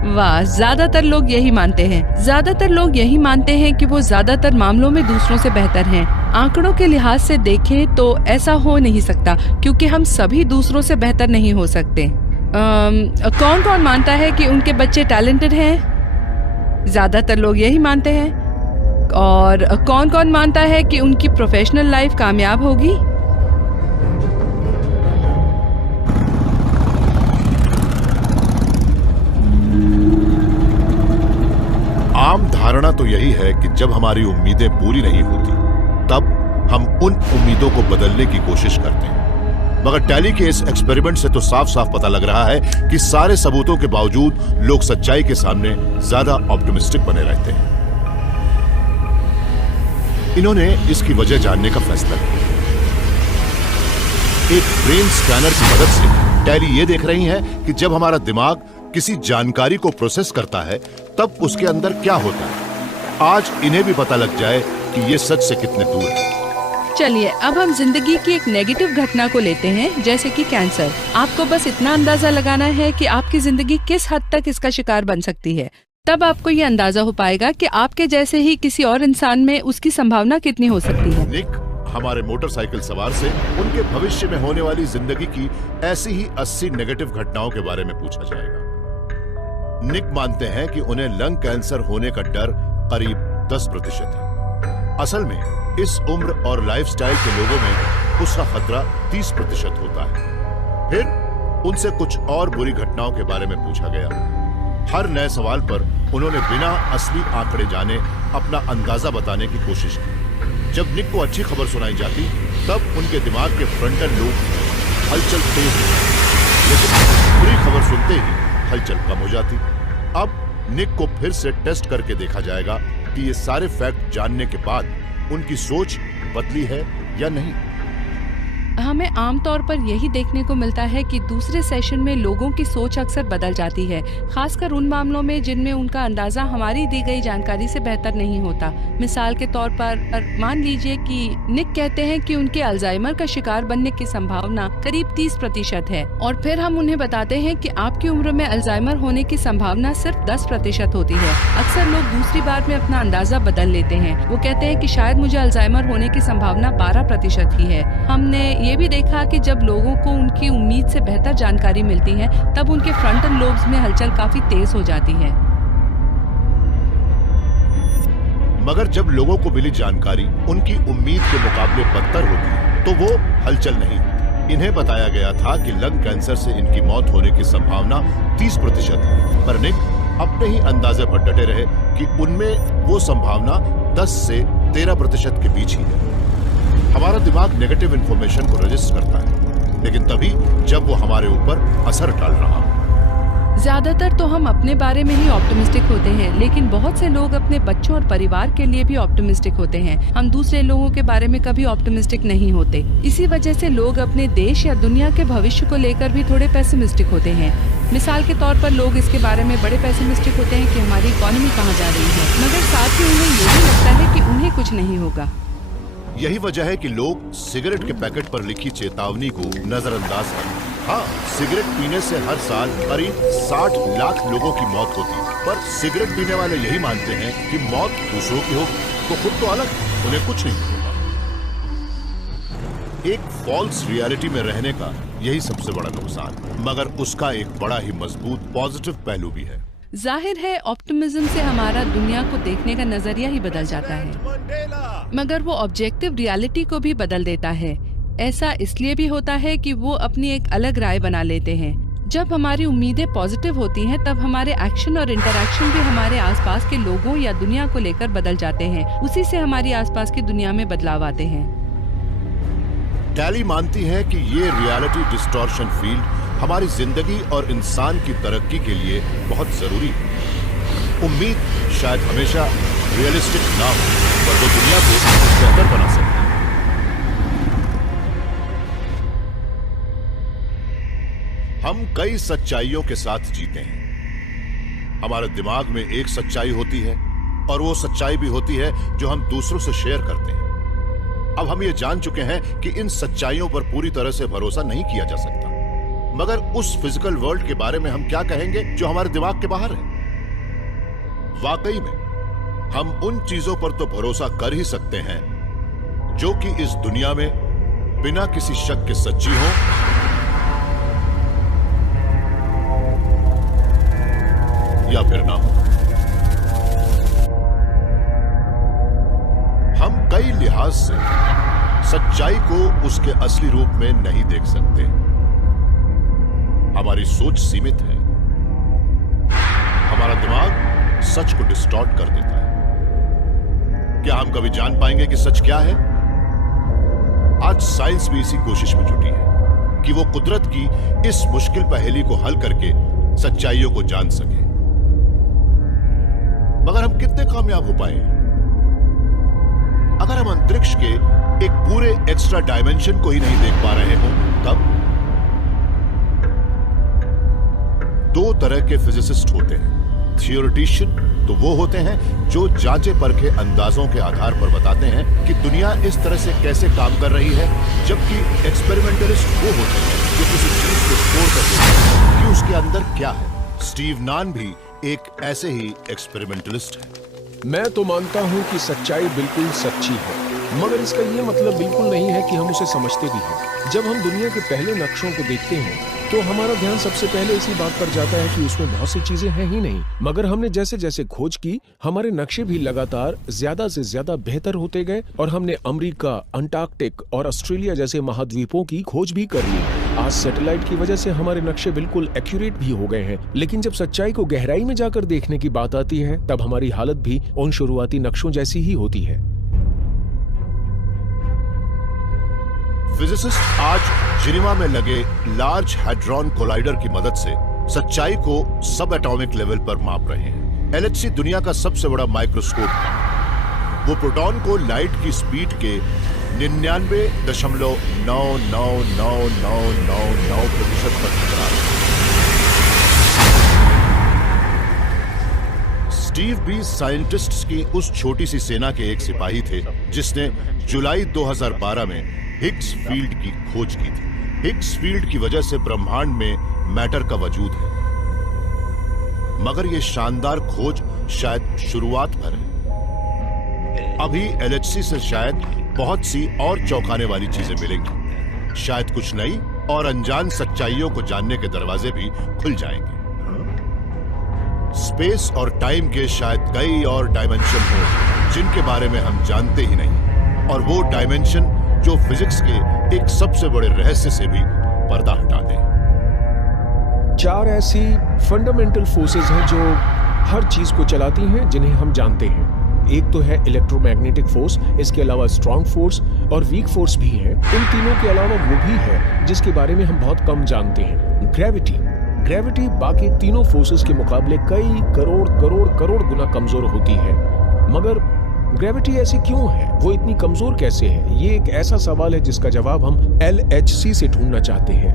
वाह, ज्यादातर लोग यही मानते हैं। ज्यादातर लोग यही मानते हैं कि वो ज्यादातर मामलों में दूसरों से बेहतर हैं। आंकड़ों के लिहाज से देखें तो ऐसा हो नहीं सकता, क्योंकि हम सभी दूसरों से बेहतर नहीं हो सकते। कौन कौन मानता है कि उनके बच्चे टैलेंटेड हैं? ज्यादातर लोग यही मानते हैं। और कौन कौन मानता है कि उनकी प्रोफेशनल लाइफ कामयाब होगी? आम धारणा तो यही है कि जब हमारी उम्मीदें पूरी नहीं होती तब हम उन उम्मीदों को बदलने की कोशिश करते हैं। मगर टैली के इस एक्सपेरिमेंट से तो साफ साफ पता लग रहा है कि सारे सबूतों के बावजूद लोग सच्चाई के सामने ज्यादा ऑप्टिमिस्टिक बने रहते हैं। इन्होंने इसकी वजह जानने का फैसला किया। एक ब्रेन स्कैनर की मदद से टैली ये देख रही है कि जब हमारा दिमाग किसी जानकारी को प्रोसेस करता है तब उसके अंदर क्या होता है। आज इन्हें भी पता लग जाए कि ये सच से कितने दूर है। चलिए अब हम जिंदगी की एक नेगेटिव घटना को लेते हैं, जैसे कि कैंसर। आपको बस इतना अंदाजा लगाना है कि आपकी जिंदगी किस हद तक इसका शिकार बन सकती है। तब आपको ये अंदाजा हो पाएगा कि आपके जैसे ही किसी और इंसान में उसकी संभावना कितनी हो सकती है। निक हमारे मोटरसाइकिल सवार से उनके भविष्य में होने वाली जिंदगी की ऐसी ही 80 नेगेटिव घटनाओं के बारे में पूछा जाएगा। निक मानते हैं कि उन्हें लंग कैंसर होने का डर करीब 10% है। असल में इस उम्र और लाइफस्टाइल के लोगों में उसका खतरा 30% होता है। फिर उनसे कुछ और बुरी घटनाओं के बारे में पूछा गया। हर नए सवाल पर उन्होंने बिना असली आंकड़े जाने अपना अंदाजा बताने की कोशिश की। जब निक को अच्छी खबर सुनाई जाती तब उनके दिमाग के फ्रंटल लोब हलचल तेज होती, लेकिन बुरी खबर सुनते ही हलचल कम हो जाती। अब निक को फिर से टेस्ट करके देखा जाएगा कि ये सारे फैक्ट जानने के बाद उनकी सोच बदली है या नहीं। हमें आमतौर पर यही देखने को मिलता है कि दूसरे सेशन में लोगों की सोच अक्सर बदल जाती है, खासकर उन मामलों में जिनमें उनका अंदाजा हमारी दी गई जानकारी से बेहतर नहीं होता। मिसाल के तौर पर मान लीजिए कि निक कहते हैं कि उनके अल्जाइमर का शिकार बनने की संभावना करीब 30% है, और फिर हम उन्हें बताते हैं कि आपकी उम्र में अल्जाइमर होने की संभावना सिर्फ 10% होती है। अक्सर लोग दूसरी बार में अपना अंदाजा बदल लेते हैं। वो कहते हैं कि शायद मुझे अल्जाइमर होने की संभावना 12% ही है। हमने ये भी देखा कि जब लोगों को उनकी उम्मीद से बेहतर जानकारी मिलती है तब उनके फ्रंटल लोब्स में हलचल काफी तेज हो जाती है। मगर जब लोगों को मिली जानकारी उनकी उम्मीद के मुकाबले बदतर होती है तो वो हलचल नहीं होती। इन्हें बताया गया था कि लंग कैंसर से इनकी मौत होने की संभावना 30% है, पर निक अपने ही अंदाजे पर डटे रहे कि उनमें वो संभावना 10 से 13% के बीच ही है। हमारा दिमाग नेगेटिव इंफॉर्मेशन को रजिस्टर करता है, लेकिन तभी जब वो हमारे ऊपर असर डाल रहा हो। ज्यादातर तो हम अपने बारे में ही ऑप्टिमिस्टिक होते हैं, लेकिन बहुत से लोग अपने बच्चों और परिवार के लिए भी ऑप्टिमिस्टिक होते हैं। हम दूसरे लोगों के बारे में कभी ऑप्टिमिस्टिक नहीं होते। इसी वजह से लोग अपने देश या दुनिया के भविष्य को लेकर भी थोड़े पेसिमिस्टिक होते हैं। मिसाल के तौर पर लोग इसके बारे में बड़े पेसिमिस्टिक होते हैं कि हमारी इकोनॉमी कहाँ जा रही है, मगर साथ ही उन्हें ये भी लगता है कि उन्हें कुछ नहीं होगा। यही वजह है कि लोग सिगरेट के पैकेट पर लिखी चेतावनी को नजरअंदाज करते हैं। हाँ, सिगरेट पीने से हर साल करीब 60 लाख लोगों की मौत होती है, पर सिगरेट पीने वाले यही मानते हैं कि मौत दूसरों की होगी, तो खुद तो अलग, उन्हें कुछ नहीं होगा। एक फॉल्स रियलिटी में रहने का यही सबसे बड़ा नुकसान, मगर उसका एक बड़ा ही मजबूत पॉजिटिव पहलू भी है। जाहिर है ऑप्टिमिज्म से हमारा दुनिया को देखने का नजरिया ही बदल जाता है, मगर वो ऑब्जेक्टिव रियलिटी को भी बदल देता है। ऐसा इसलिए भी होता है कि वो अपनी एक अलग राय बना लेते हैं। जब हमारी उम्मीदें पॉजिटिव होती हैं तब हमारे एक्शन और इंटरैक्शन भी हमारे आसपास के लोगों या दुनिया को लेकर बदल जाते हैं। उसी से हमारी आसपास की दुनिया में बदलाव आते हैं। टैली मानती है कि ये रियलिटी डिस्टॉर्शन फील्ड हमारी जिंदगी और इंसान की तरक्की के लिए बहुत जरूरी है। उम्मीद शायद हमेशा रियलिस्टिक ना हो, पर वो दुनिया को बेहतर बना सकती है। हम कई सच्चाइयों के साथ जीते हैं। हमारे दिमाग में एक सच्चाई होती है और वो सच्चाई भी होती है जो हम दूसरों से शेयर करते हैं। अब हम ये जान चुके हैं कि इन सच्चाइयों पर पूरी तरह से भरोसा नहीं किया जा सकता, मगर उस फिजिकल वर्ल्ड के बारे में हम क्या कहेंगे जो हमारे दिमाग के बाहर है? वाकई में हम उन चीजों पर तो भरोसा कर ही सकते हैं जो कि इस दुनिया में बिना किसी शक के सच्ची हो या फिर ना हो। हम कई लिहाज से सच्चाई को उसके असली रूप में नहीं देख सकते। हमारी सोच सीमित है। हमारा दिमाग सच को डिस्टॉर्ट कर देता है। क्या हम कभी जान पाएंगे कि सच क्या है? आज साइंस भी इसी कोशिश में जुटी है कि वो कुदरत की इस मुश्किल पहेली को हल करके सच्चाइयों को जान सके। मगर हम कितने कामयाब हो पाए? अगर हम अंतरिक्ष के एक पूरे एक्स्ट्रा डायमेंशन को ही नहीं देख पा रहे हो, तब दो तरह के फिजिसिस्ट होते हैं। थियोरिटिशियन तो वो होते हैं जो जांचे परखे अंदाजों के आधार पर बताते हैं कि दुनिया इस तरह से कैसे काम कर रही है, जबकि एक्सपेरिमेंटलिस्ट वो होते हैं जो किसी चीज को स्कोर कर देते हैं कि उसके अंदर क्या है। स्टीव नान भी एक ऐसे ही एक्सपेरिमेंटलिस्ट है। मैं तो मानता हूँ कि सच्चाई बिल्कुल सच्ची है, मगर इसका ये मतलब बिल्कुल नहीं है कि हम उसे समझते भी हैं। जब हम दुनिया के पहले नक्शों को देखते हैं तो हमारा ध्यान सबसे पहले इसी बात पर जाता है कि उसमें बहुत सी चीजें हैं ही नहीं। मगर हमने जैसे जैसे खोज की, हमारे नक्शे भी लगातार ज्यादा से ज्यादा बेहतर होते गए और हमने अमेरिका, अंटार्कटिक और ऑस्ट्रेलिया जैसे महाद्वीपों की खोज भी कर ली। आज सैटेलाइट की वजह से हमारे नक्शे बिल्कुल एक्यूरेट भी हो गए हैं, लेकिन जब सच्चाई को गहराई में जाकर देखने की बात आती है, तब हमारी हालत भी उन शुरुआती नक्शों जैसी ही होती है। फिजिसिस्ट आज जिनेवा में लगे लार्ज हैड्रॉन कोलाइडर की मदद से सच्चाई को सब एटॉमिक लेवल पर माप रहे हैं। LHC दुनिया का सबसे बड़ा माइक्रोस्कोप है। वो प्रोटॉन को लाइट की स्पीड के 99.9999999% पर टकरा रहा है। स्टीव भी साइंटिस्ट्स की उस छोटी सी सेना के एक सिपाही थे जिसने जुलाई 2012 में हिग्स फील्ड की खोज की थी। हिग्स फील्ड की वजह से ब्रह्मांड में मैटर का वजूद है, मगर यह शानदार खोज शायद शुरुआत भर है। अभी LHC से शायद बहुत सी और चौंकाने वाली चीजें मिलेंगी। शायद कुछ नई और अनजान सच्चाइयों को जानने के दरवाजे भी खुल जाएंगे। स्पेस और टाइम के शायद कई और डायमेंशन हो जिनके बारे में हम जानते ही नहीं, और वो डायमेंशन जो फिजिक्स के एक सबसे बड़े रहस्य से भी पर्दा हटा दे। 4 ऐसी फंडामेंटल फोर्सेस हैं जो हर चीज को चलाती हैं, जिन्हें हम जानते हैं। एक तो है इलेक्ट्रोमैग्नेटिक फोर्स, इसके अलावा स्ट्रॉन्ग फोर्स और वीक फोर्स भी है। इन तीनों के अलावा वो भी है जिसके बारे में हम बहुत कम जानते हैं, ग्रेविटी। ग्रेविटी बाकी तीनों फोर्सेस के मुकाबले कई करोड़ करोड़ करोड़ गुना कमजोर होती है। मगर ग्रेविटी ऐसी क्यों है? वो इतनी कमजोर कैसे है? ये एक ऐसा सवाल है जिसका जवाब हम LHC से ढूंढना चाहते हैं।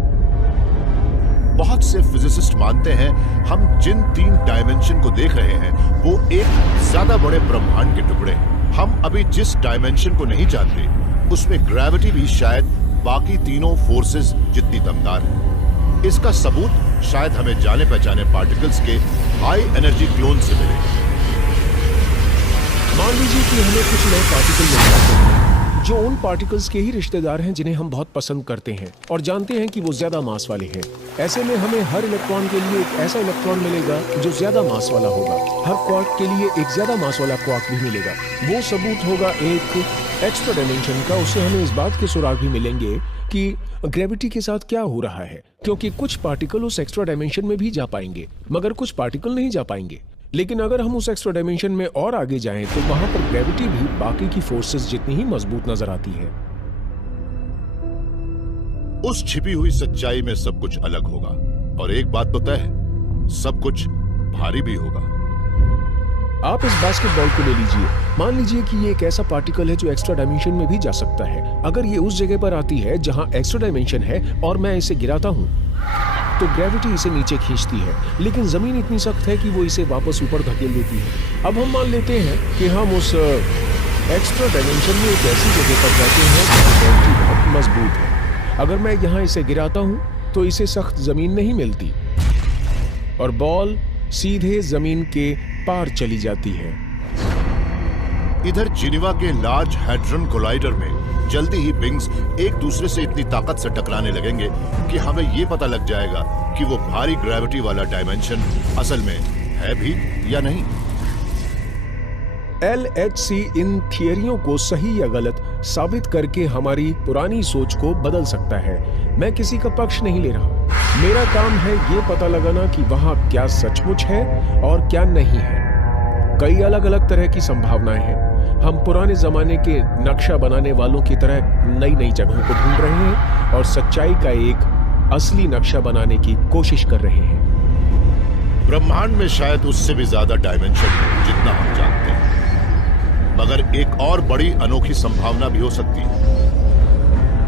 बहुत से फिजिसिस्ट मानते हैं हम जिन 3 डायमेंशन को देख रहे हैं वो एक ज्यादा बड़े ब्रह्मांड के टुकड़े हैं। हम अभी जिस डायमेंशन को नहीं जानते उसमें ग्रेविटी भी शायद बाकी तीनों फोर्सेस जितनी दमदार है। इसका सबूत शायद हमें जाने पहचाने पार्टिकल्स के हाई एनर्जी क्लोन से मिले। मान लीजिए कि हमें कुछ नए पार्टिकल मिल जाते हैं जो उन पार्टिकल्स के ही रिश्तेदार हैं जिन्हें हम बहुत पसंद करते हैं और जानते हैं कि वो ज्यादा मास वाले हैं। ऐसे में हमें हर इलेक्ट्रॉन के लिए एक ऐसा इलेक्ट्रॉन मिलेगा जो ज्यादा मास वाला होगा। हर क्वार्क के लिए एक ज्यादा मास वाला क्वार्क भी मिलेगा। वो सबूत होगा एक एक्स्ट्रा डायमेंशन का। उससे हमें इस बात के सुराग भी मिलेंगे कि ग्रेविटी के साथ क्या हो रहा है, क्योंकि कुछ पार्टिकल उस एक्स्ट्रा डायमेंशन में भी जा पाएंगे मगर कुछ पार्टिकल नहीं जा पाएंगे। लेकिन अगर हम उस एक्स्ट्रा डायमेंशन में और आगे जाएं तो वहां पर ग्रेविटी भी बाकी की फोर्सेस जितनी ही मजबूत नजर आती है। उस छिपी हुई सच्चाई में सब कुछ अलग होगा, और एक बात तो तय है, सब कुछ भारी भी होगा। आप इस बास्केटबॉल को ले लीजिए। मान लीजिए कि ये एक ऐसा पार्टिकल है जो एक्स्ट्रा डायमेंशन में भी जा सकता है। अगर ये उस जगह पर आती है जहां एक्स्ट्रा डायमेंशन है और मैं इसे गिराता हूं तो ग्रेविटी इसे नीचे खींचती है, लेकिन जमीन इतनी सख्त है कि वो इसे वापस ऊपर धकेल देती है। अब हम मान लेते हैं कि हम उस एक्स्ट्रा डायमेंशन में एक ऐसी जगह पर जाते हैं जहां ग्रेविटी बहुत मजबूत है। अगर मैं यहाँ इसे गिराता हूँ तो इसे सख्त जमीन नहीं मिलती और बॉल सीधे जमीन के पार चली जाती है। इधर जिनेवा के लार्ज हैड्रॉन कोलाइडर में जल्दी ही विंग्स एक दूसरे से इतनी ताकत से टकराने लगेंगे कि हमें ये पता लग जाएगा कि वो भारी ग्रेविटी वाला डायमेंशन असल में है भी या नहीं। LHC इन थियरियों को सही या गलत साबित करके हमारी पुरानी सोच को बदल सकता है। मैं किसी का पक्ष नहीं ले रहा। मेरा काम है ये पता लगाना कि वहां क्या सचमुच है और क्या नहीं है। कई अलग अलग तरह की संभावनाएं हैं। हम पुराने जमाने के नक्शा बनाने वालों की तरह नई नई जगहों को ढूंढ रहे हैं और सच्चाई का एक असली नक्शा बनाने की कोशिश कर रहे हैं। ब्रह्मांड में शायद उससे भी ज्यादा डायमेंशन है जितना हम जानते हैं, मगर एक और बड़ी अनोखी संभावना भी हो सकती है।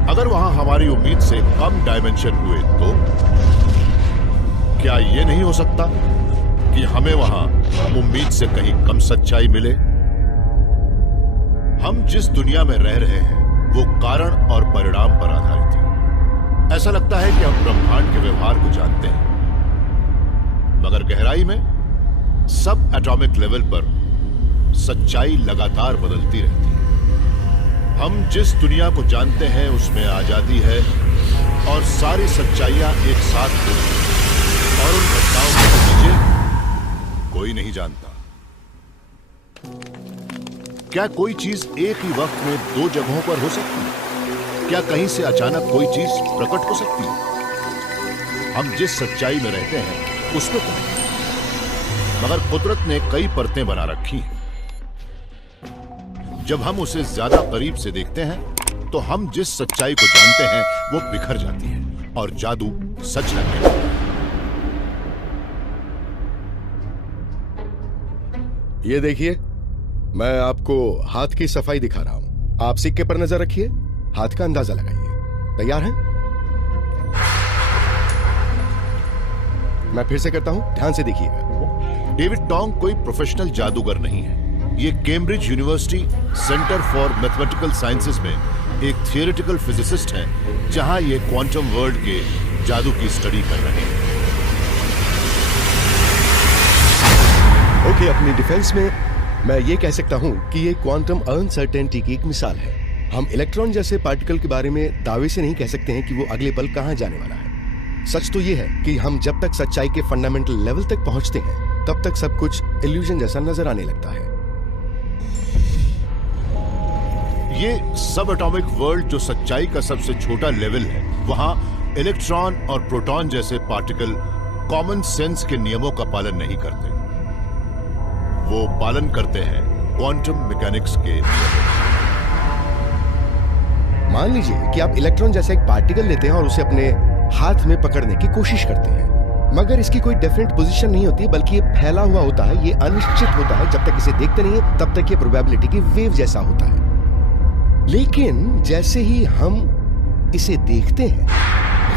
अगर वहां हमारी उम्मीद से कम डायमेंशन हुए तो क्या यह नहीं हो सकता कि हमें वहां उम्मीद से कहीं कम सच्चाई मिले? हम जिस दुनिया में रह रहे हैं वो कारण और परिणाम पर आधारित है। ऐसा लगता है कि हम ब्रह्मांड के व्यवहार को जानते हैं, मगर गहराई में सब एटॉमिक लेवल पर सच्चाई लगातार बदलती रहती है। हम जिस दुनिया को जानते हैं उसमें आजादी है और सारी सच्चाइयां एक साथ होती हैं और उन घटनाओं के नतीजे कोई नहीं जानता। क्या कोई चीज एक ही वक्त में दो जगहों पर हो सकती है? क्या कहीं से अचानक कोई चीज प्रकट हो सकती है? हम जिस सच्चाई में रहते हैं उसमें तो नहीं, मगर कुदरत ने कई परतें बना रखी हैं। जब हम उसे ज्यादा करीब से देखते हैं तो हम जिस सच्चाई को जानते हैं वो बिखर जाती है और जादू सच लगने लगता है। ये देखिए, मैं आपको हाथ की सफाई दिखा रहा हूं। आप सिक्के पर नजर रखिए, हाथ का अंदाजा लगाइए। तैयार हैं? मैं फिर से करता हूं, ध्यान से देखिएगा। डेविड टोंग कोई प्रोफेशनल जादूगर नहीं है। ये Cambridge university centre for mathematical sciences में एक थियोरेटिकल फिजिसिस्ट हैं, जहां ये क्वांटम वर्ल्ड के जादू की स्टडी कर रहे हैं। ओके, अपनी डिफेंस में मैं ये कह सकता हूं कि ये क्वांटम अनसर्टेनिटी की एक मिसाल है। हम इलेक्ट्रॉन जैसे पार्टिकल के बारे में दावे से नहीं कह सकते हैं कि वो अगले पल कहां जाने वाला है। सच तो ये है कि हम जब तक सच्चाई के फंडामेंटल लेवल तक पहुंचते हैं तब तक सब कुछ इल्यूजन जैसा नजर आने लगता है। ये सब एटॉमिक वर्ल्ड जो सच्चाई का सबसे छोटा लेवल है, वहां इलेक्ट्रॉन और प्रोटॉन जैसे पार्टिकल कॉमन सेंस के नियमों का पालन नहीं करते। वो पालन करते हैं क्वांटम मैकेनिक्स के। मान लीजिए कि आप इलेक्ट्रॉन जैसा एक पार्टिकल लेते हैं और उसे अपने हाथ में पकड़ने की कोशिश करते हैं, मगर इसकी कोई डेफिनेट पोजीशन नहीं होती, बल्कि ये फैला हुआ होता है। ये अनिश्चित होता है। जब तक इसे देखते नहीं है तब तक ये प्रोबेबिलिटी की वेव जैसा होता है। लेकिन जैसे ही हम इसे देखते हैं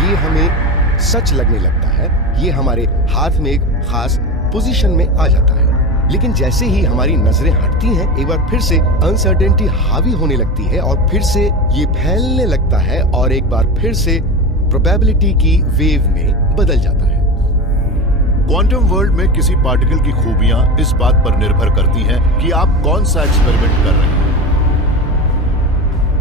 ये हमें सच लगने लगता है। ये हमारे हाथ में एक खास पोजीशन में आ जाता है। लेकिन जैसे ही हमारी नजरें हटती हैं, एक बार फिर से अनसर्टेनिटी हावी होने लगती है और फिर से ये फैलने लगता है और एक बार फिर से प्रोबेबिलिटी की वेव में बदल जाता है। क्वांटम वर्ल्ड में किसी पार्टिकल की खूबियां इस बात पर निर्भर करती हैं कि आप कौन सा एक्सपेरिमेंट कर रहे हैं।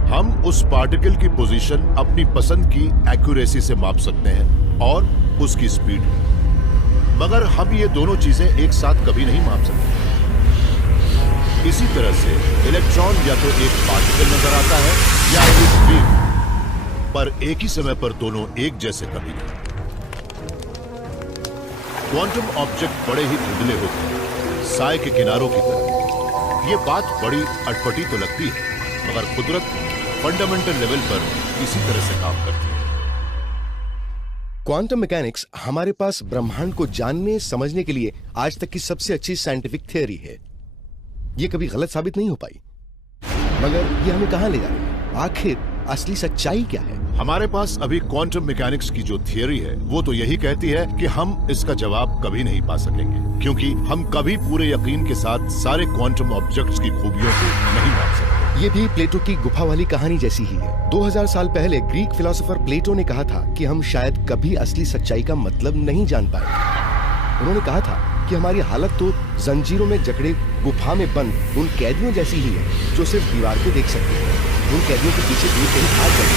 हम उस पार्टिकल की पोजीशन अपनी पसंद की एक्यूरेसी से माप सकते हैं और उसकी स्पीड, मगर हम ये दोनों चीजें एक साथ कभी नहीं माप सकते। इसी तरह से इलेक्ट्रॉन या तो एक पार्टिकल नजर आता है या एक वेव, पर एक ही समय पर दोनों एक जैसे कभी नहीं। क्वांटम ऑब्जेक्ट बड़े ही धुंधले होते हैं, साए के किनारों की तरह। ये बात बड़ी अटपटी तो लगती है, मगर कुदरत फंडामेंटल लेवल पर इसी तरह से काम करती है। क्वांटम मैकेनिक्स हमारे पास ब्रह्मांड को जानने समझने के लिए आज तक की सबसे अच्छी साइंटिफिक थियरी है। ये कभी गलत साबित नहीं हो पाई, मगर ये हमें कहां ले जा रही है? आखिर असली सच्चाई क्या है? हमारे पास अभी क्वांटम मैकेनिक्स की जो थियरी है वो तो यही कहती है कि हम इसका जवाब कभी नहीं पा सकेंगे, क्योंकि हम कभी पूरे यकीन के साथ सारे क्वांटम ऑब्जेक्ट्स की खूबियों को नहीं माप सकते। ये भी प्लेटो की गुफा वाली कहानी जैसी ही है। 2000 साल पहले ग्रीक फिलोसोफर प्लेटो ने कहा था कि हम शायद कभी असली सच्चाई का मतलब नहीं जान पाएंगे। उन्होंने कहा था कि हमारी हालत तो जंजीरों में जकड़े गुफा में बंद उन कैदियों जैसी ही है जो सिर्फ दीवार को देख सकते हैं। उन कैदियों के पीछे दूर कहीं भाग गए,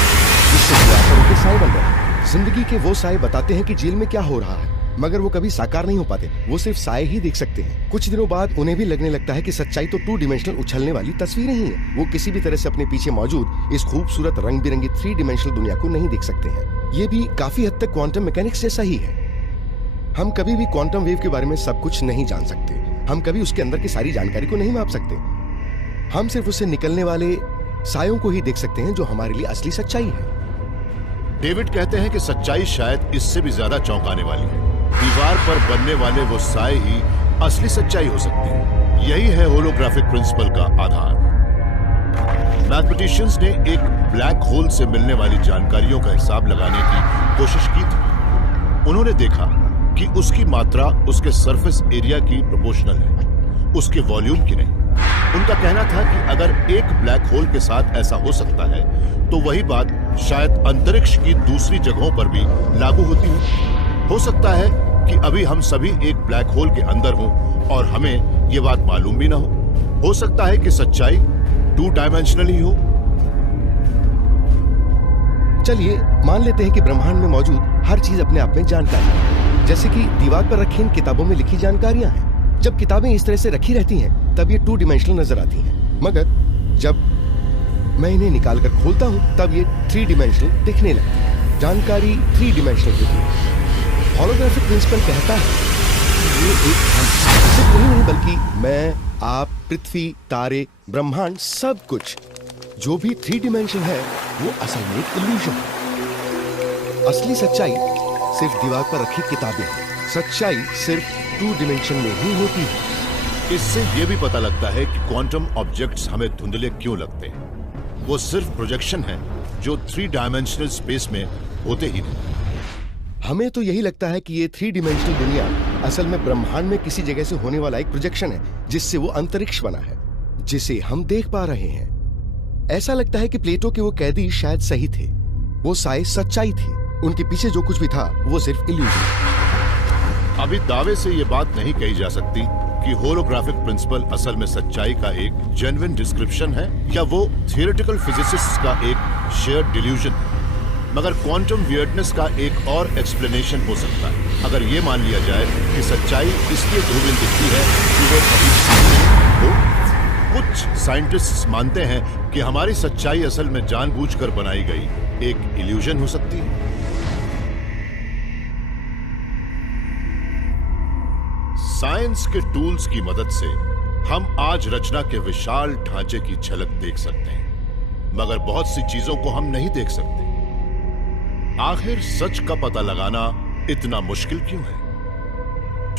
जिससे दीवार पर उनके साए बन गए। जिंदगी के वो साए बताते हैं कि जेल में क्या हो रहा है, मगर वो कभी साकार नहीं हो पाते, वो सिर्फ साए ही देख सकते हैं। कुछ दिनों बाद उन्हें भी लगने लगता है कि सच्चाई तो 2 डिमेंशनल उछलने वाली तस्वीरें ही है। वो किसी भी तरह से अपने पीछे मौजूद इस खूबसूरत रंग बिरंगी 3 डिमेंशनल दुनिया को नहीं देख सकते हैं। ये भी काफी हद तक क्वांटम मैकेनिक्स जैसा ही है। हम कभी भी क्वांटम वेव के बारे में सब कुछ नहीं जान सकते, हम कभी उसके अंदर की सारी जानकारी को नहीं माप सकते। हम सिर्फ उससे निकलने वाले सायों को ही देख सकते हैं, जो हमारे लिए असली सच्चाई है। डेविड कहते हैं कि सच्चाई शायद इससे भी ज्यादा चौंकाने वाली है। दीवार पर बनने वाले वो साए ही असली सच्चाई हो सकती है। यही है होलोग्राफिक प्रिंसिपल का आधार। मैथमेटिशियंस ने एक ब्लैक होल से मिलने वाली जानकारियों का हिसाब लगाने की कोशिश की थी। उन्होंने देखा कि उसकी मात्रा उसके सरफेस एरिया की प्रोपोर्शनल है, उसके वॉल्यूम की नहीं। उनका कहना था कि अगर एक ब्लैक होल के साथ ऐसा हो सकता है, तो वही बात शायद अंतरिक्ष की दूसरी जगहों पर भी लागू होती हो सकता है कि अभी हम सभी एक ब्लैक होल के अंदर हों और हमें यह बात मालूम भी ना हो सकता है कि सच्चाई 2 डायमेंशनल ही हो। चलिए मान लेते हैं कि ब्रह्मांड में मौजूद हर चीज अपने आप में जानकारी है, जैसे कि दीवार पर रखी इन किताबों में लिखी जानकारियां हैं। जब किताबें इस तरह से रखी रहती हैं, तब ये 2 डिमेंशनल नजर आती हैं, मगर जब मैं इन्हें निकाल कर खोलता हूं, तब ये 3 डिमेंशनल दिखने लगती है। जानकारी 3 डिमेंशनल होती है। होलोग्राफिक प्रिंसिपल कहता है कि ये एक सिर्फ नहीं, बल्कि मैं, आप, पृथ्वी, तारे, ब्रह्मांड, सब कुछ जो भी 3 डिमेंशन है, वो असल में एक इल्यूजन है। असली सच्चाई सिर्फ दीवार पर रखी किताबें हैं। सच्चाई सिर्फ 2 डिमेंशन में ही होती है। इससे यह भी पता लगता है कि क्वांटम ऑब्जेक्ट्स हमें धुंधले क्यों लगते हैं। वो सिर्फ प्रोजेक्शन है जो 3 डायमेंशनल स्पेस में होते ही नहीं। हमें तो यही लगता है कि ये 3 डिमेंशनल दुनिया असल में ब्रह्मांड में किसी जगह से होने वाला एक प्रोजेक्शन है, जिससे वो अंतरिक्ष बना है, जिसे हम देख पा रहे हैं। ऐसा लगता है कि प्लेटो के वो कैदी शायद सही थे, वो साए सच्चाई थी, उनके पीछे जो कुछ भी था वो सिर्फ इल्यूजन। अभी दावे से ये बात नहीं कही जा सकती कि होलोग्राफिक प्रिंसिपल असल में सच्चाई का एक जेन्युइन डिस्क्रिप्शन है या वो थियोरेटिकल फिजिसिस्ट का एक शेयर्ड डिल्यूजन है। मगर क्वांटम वियर्डनेस का एक और एक्सप्लेनेशन हो सकता है, अगर ये मान लिया जाए कि सच्चाई इसलिए ध्रुवीन दिखती है कि वो कभी नहीं हो। कुछ साइंटिस्ट्स मानते हैं कि हमारी सच्चाई असल में जानबूझकर बनाई गई एक इल्यूजन हो सकती है। साइंस के टूल्स की मदद से हम आज रचना के विशाल ढांचे की झलक देख सकते हैं, मगर बहुत सी चीजों को हम नहीं देख सकते। आखिर सच का पता लगाना इतना मुश्किल क्यों है?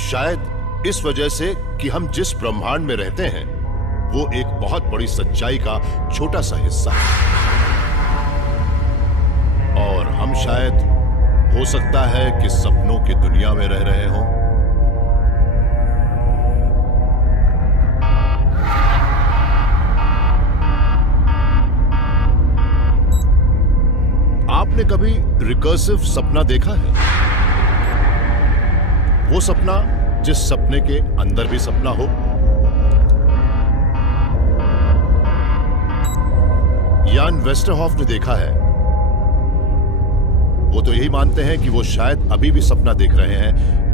शायद इस वजह से कि हम जिस ब्रह्मांड में रहते हैं वो एक बहुत बड़ी सच्चाई का छोटा सा हिस्सा है, और हम शायद हो सकता है कि सपनों की दुनिया में रह रहे हों। आपने कभी रिकर्सिव सपना देखा है? वो सपना जिस सपने के अंदर भी सपना हो। यान वेस्टरहॉफ ने देखा है। वो तो यही मानते हैं कि वो शायद अभी भी सपना देख रहे हैं,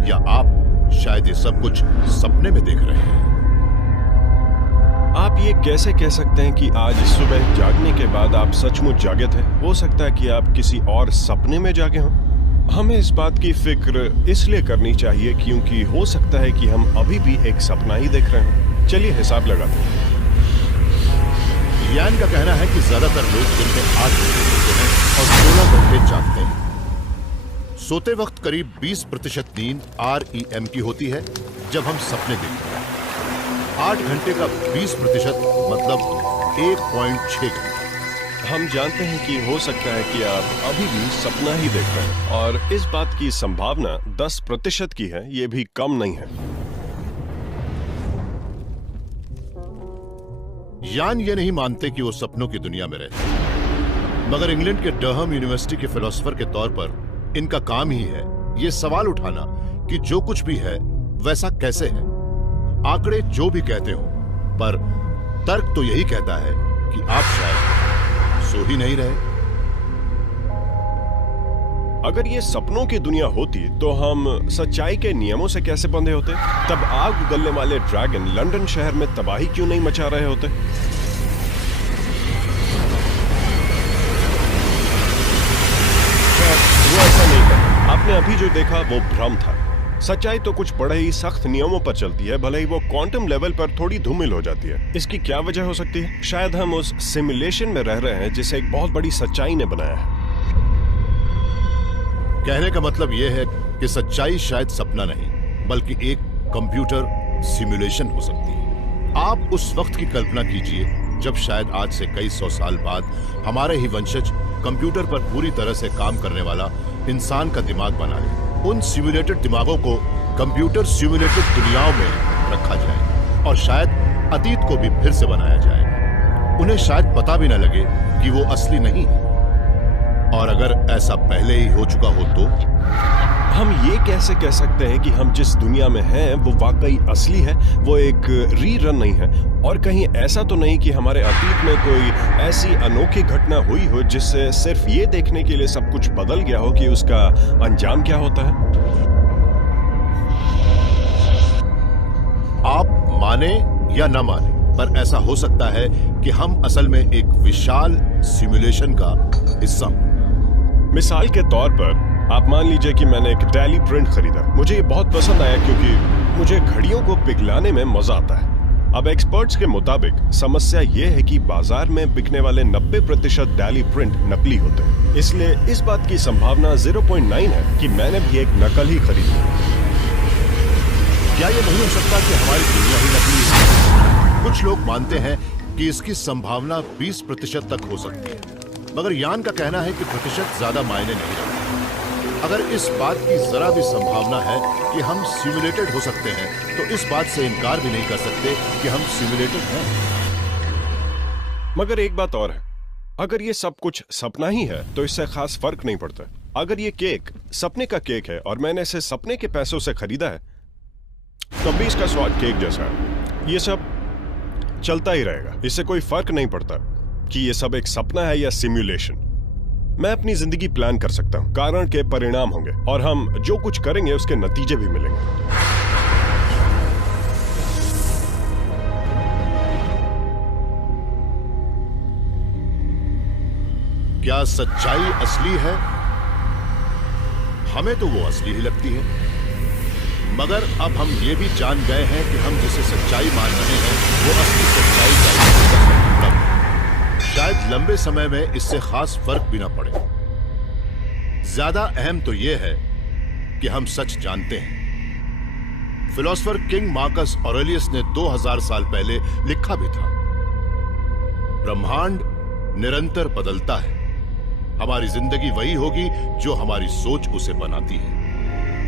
या आप शायद ये सब कुछ सपने में देख रहे हैं। आप ये कैसे कह सकते हैं कि आज सुबह जागने के बाद आप सचमुच जागे थे? हो सकता है कि आप किसी और सपने में जागे हों। हमें इस बात की फिक्र इसलिए करनी चाहिए क्योंकि हो सकता है कि हम अभी भी एक सपना ही देख रहे हों। चलिए हिसाब लगाते हैं। यान का कहना है कि ज्यादातर लोग दिन में 8 घंटे सोते हैं और 16 घंटे जागते हैं। सोते वक्त करीब 20% नींद REM की होती है जब हम सपने देखते हैं। 8 घंटे का 20% मतलब 1.6 घंटे। हम जानते हैं कि हो सकता है कि आप अभी भी सपना ही देख रहे हैं, और इस बात की संभावना 10% की है, ये भी कम नहीं है। यान ये नहीं मानते कि वो सपनों की दुनिया में रहते हैं, मगर इंग्लैंड के डरहम यूनिवर्सिटी के फिलोसोफर के तौर पर इनका काम ही है ये सवाल उठाना कि जो कुछ भी है वैसा कैसे है। आंकड़े जो भी कहते हो, पर तर्क तो यही कहता है कि आप शायद सो ही नहीं रहे। अगर ये सपनों की दुनिया होती तो हम सच्चाई के नियमों से कैसे बंधे होते? तब आग उगलने वाले ड्रैगन लंदन शहर में तबाही क्यों नहीं मचा रहे होते? वो ऐसा नहीं था। आपने अभी जो देखा वो भ्रम था। सच्चाई तो कुछ बड़े ही सख्त नियमों पर चलती है, भले ही वो क्वांटम लेवल पर थोड़ी धूमिल हो जाती है। इसकी क्या वजह हो सकती है? शायद हम उस सिमुलेशन में रह रहे हैं जिसे एक बहुत बड़ी सच्चाई ने बनाया है। कहने का मतलब यह है कि सच्चाई शायद सपना नहीं बल्कि एक कंप्यूटर सिमुलेशन हो सकती है। आप उस वक्त की कल्पना कीजिए जब शायद आज से कई सौ साल बाद हमारे ही वंशज कंप्यूटर पर पूरी तरह से काम करने वाला इंसान का दिमाग बना ले। उन सिमुलेटेड दिमागों को कंप्यूटर सिमुलेटेड दुनियाओं में रखा जाए और शायद अतीत को भी फिर से बनाया जाए। उन्हें शायद पता भी न लगे कि वो असली नहीं है। और अगर ऐसा पहले ही हो चुका हो तो हम ये कैसे कह सकते हैं कि हम जिस दुनिया में हैं वो वाकई असली है, वो एक रीरन नहीं है? और कहीं ऐसा तो नहीं कि हमारे अतीत में कोई ऐसी अनोखी घटना हुई हो जिससे सिर्फ ये देखने के लिए सब कुछ बदल गया हो कि उसका अंजाम क्या होता है? आप माने या न माने, पर ऐसा हो सकता है कि हम असल में एक विशाल सिमुलेशन का हिस्सा हों। मिसाल के तौर पर आप मान लीजिए कि मैंने एक डेली प्रिंट खरीदा। मुझे ये बहुत पसंद आया क्योंकि मुझे घड़ियों को पिघलाने में मजा आता है। अब एक्सपर्ट्स के मुताबिक समस्या ये है कि बाजार में बिकने वाले 90% डेली प्रिंट नकली होते हैं। इसलिए इस बात की संभावना 0.9 है कि मैंने भी एक नकल ही खरीदी। क्या ये नहीं हो सकता कि हमारी दुनिया ही नकली है? कुछ लोग मानते हैं कि इसकी संभावना 20% तक हो सकती है, मगर यान का कहना है कि प्रतिशत ज्यादा मायने नहीं रखता। अगर इस बात की जरा भी संभावना है कि हम सिमुलेटेड हो सकते हैं, तो इस बात से इनकार भी नहीं कर सकते कि हम सिमुलेटेड हैं। मगर एक बात और है, अगर ये सब कुछ सपना ही है तो इससे खास फर्क नहीं पड़ता। अगर ये केक सपने का केक है और मैंने इसे सपने के पैसों से खरीदा है, तब भी इसका स्वाद केक जैसा है। ये सब चलता ही रहेगा। इससे कोई फर्क नहीं पड़ता कि ये सब एक सपना है या सिमुलेशन। मैं अपनी जिंदगी प्लान कर सकता हूं, कारण के परिणाम होंगे और हम जो कुछ करेंगे उसके नतीजे भी मिलेंगे। क्या सच्चाई असली है? हमें तो वो असली ही लगती है, मगर अब हम ये भी जान गए हैं कि हम जिसे सच्चाई मान रहे हैं वो असली सच्चाई का शायद लंबे समय में इससे खास फर्क भी ना पड़े। ज्यादा अहम तो यह है कि हम सच जानते हैं। फिलोसोफर किंग मार्कस ऑरेलियस ने 2000 साल पहले लिखा भी था, ब्रह्मांड निरंतर बदलता है। हमारी जिंदगी वही होगी जो हमारी सोच उसे बनाती है।